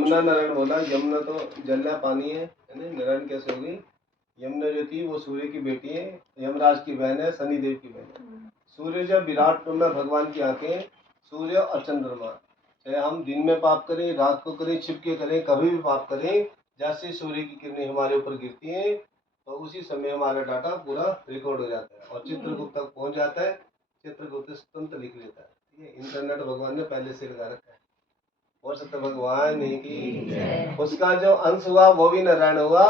यमुना नारायण बोला। यमुना तो जल पानी है ना, नारायण कैसे होगी? यमुना जो थी वो सूर्य की बेटी है, यमराज की बहन है, शनिदेव की बहन है। सूर्य जब विराट रूप में भगवान की आंखें, सूर्य और चंद्रमा, चाहे हम दिन में पाप करें, रात को करें, छिप के करें, कभी भी पाप करें, जैसे सूर्य की किरणें हमारे ऊपर गिरती हैं तो उसी समय हमारा डाटा पूरा रिकॉर्ड हो जाता है और चित्रगुप्त तक पहुंच जाता है। चित्रगुप्त तुरंत लिख लेता है। ये इंटरनेट भगवान ने पहले से लगा रखा है। और सत्य भगवान की उसका जो अंश हुआ वो भी नारायण हुआ।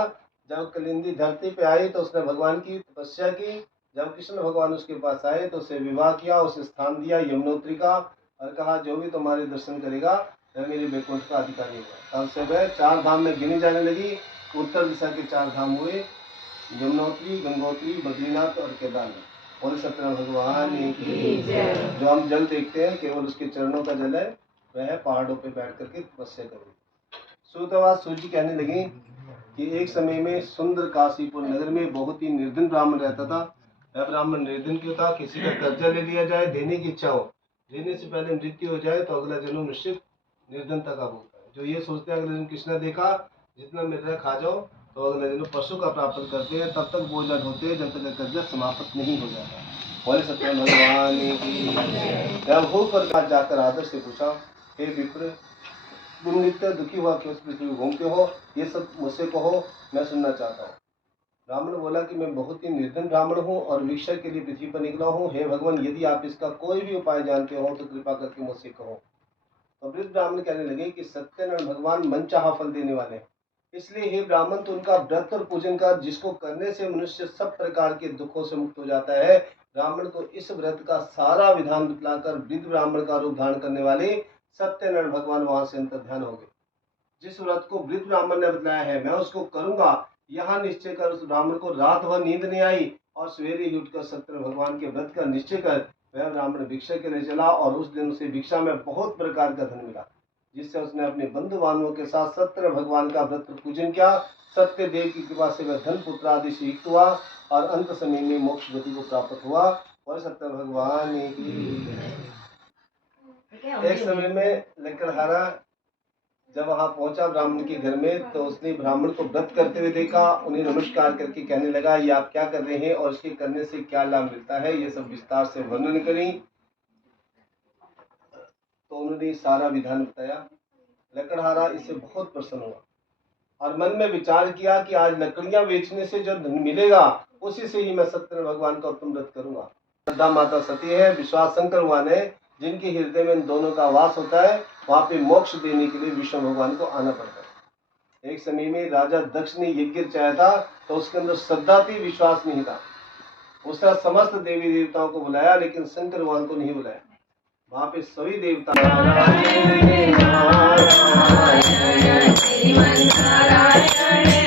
जब कलिंदी धरती पे आई तो उसने भगवान की तपस्या की। जब कृष्ण भगवान उसके पास आए तो उसे विवाह किया, उसे स्थान दिया यमुनोत्री का और कहा जो भी तुम्हारे दर्शन करेगा वह मेरे वैकुंठ का अधिकारी होगा। तब से वह 4 धाम में गिनी जाने लगी। उत्तर दिशा के 4 धाम हुए यमुनोत्री, गंगोत्री, बद्रीनाथ और केदारनाथ। और सत्य भगवान की जो हम जल देखते हैं केवल उसके चरणों का जल है। वह पहाड़ों पे बैठ करके तपस्या करें। सूतवाद सूजी कहने लगी कि एक समय में सुंदर काशीपुर नगर में बहुत ही निर्धन ब्राह्मण रहता था। वह ब्राह्मण निर्धन क्यों था? किसी का कर्जा ले लिया जाए, देने की इच्छा हो, देने से पहले मृत्यु हो जाए तो अगला जन्म निश्चित निर्धनता का भोगता है। जो ये सोचते हैं अगले दिन कृष्णा देखा जितना मिल रहा है खा जाओ, तो अगले दिन पशु का प्राप्त करते हैं, तब तक बोझ होते हैं जब तक कर्जा समाप्त नहीं हो जाता। बोले सत्य भगवान की। भूख पर जाकर आदर से पूछा, हे विप्र, तुम नित्य दुखी हुआ क्यों इस पृथ्वी घूमते हो? ये सब मुझसे कहो, मैं सुनना चाहता हूँ। ब्राह्मण बोला कि मैं बहुत ही निर्धन ब्राह्मण हूँ और भिक्षा के लिए पृथ्वी पर निकला हूँ। हे भगवान, यदि आप इसका कोई भी उपाय जानते हो तो कृपा करके मुझसे कहो। तो वृद्ध ब्राह्मण कहने लगे कि सत्यनारायण भगवान मनचाहा फल देने वाले हैं, इसलिए हे ब्राह्मण तो उनका व्रत और पूजन का, जिसको करने से मनुष्य सब प्रकार के दुखों से मुक्त हो जाता है। ब्राह्मण को इस व्रत का सारा विधान बतलाकर वृद्ध ब्राह्मण का रूप धारण करने वाले सत्यनारायण भगवान वहां से अंतर ध्यान हो गए। जिस व्रत को वृद्ध ब्राह्मण ने बतलाया है मैं उसको करूंगा, यहाँ निश्चय कर उस ब्राह्मण को रात भर नींद नहीं आई और सवेरे ही उठकर सत्यनारायण भगवान के व्रत का निश्चय कर वह ब्राह्मण भिक्षा के लिए चला और उस दिन उसे भिक्षा में बहुत प्रकार का धन मिला, जिससे उसने अपने बंधु बांधवों के साथ सत्यनारायण भगवान का व्रत पूजन किया। सत्य देव की कृपा से वह धन पुत्र आदि से युक्त हुआ और अंत समय में मोक्ष गति को प्राप्त हुआ। और सत्य भगवान की। एक समय में लकड़हारा जब वहां पहुंचा ब्राह्मण के घर में तो उसने ब्राह्मण को व्रत करते हुए देखा। उन्हें नमस्कार करके कहने लगा, ये आप क्या कर रहे हैं और इसके करने से क्या लाभ मिलता है, ये सब विस्तार से वर्णन करें। तो उन्होंने सारा विधान बताया। लकड़हारा इससे बहुत प्रसन्न हुआ और मन में विचार किया कि आज लकड़ियां बेचने से जो धन मिलेगा उसी से ही मैं सत्यनारायण भगवान का उत्तम व्रत करूंगा। श्रद्धा माता सती है, विश्वास शंकर भगवान है, जिनके हृदय में इन दोनों का वास होता है, वहां पे मोक्ष देने के लिए विष्णु भगवान को आना पड़ता है। एक समय में राजा दक्ष ने यज्ञ रचाया था तो उसके अंदर श्रद्धा थी, विश्वास नहीं था। उसने समस्त देवी देवताओं को बुलाया लेकिन शंकर भगवान को नहीं बुलाया। वहां पे सभी देवता नारायण नारायण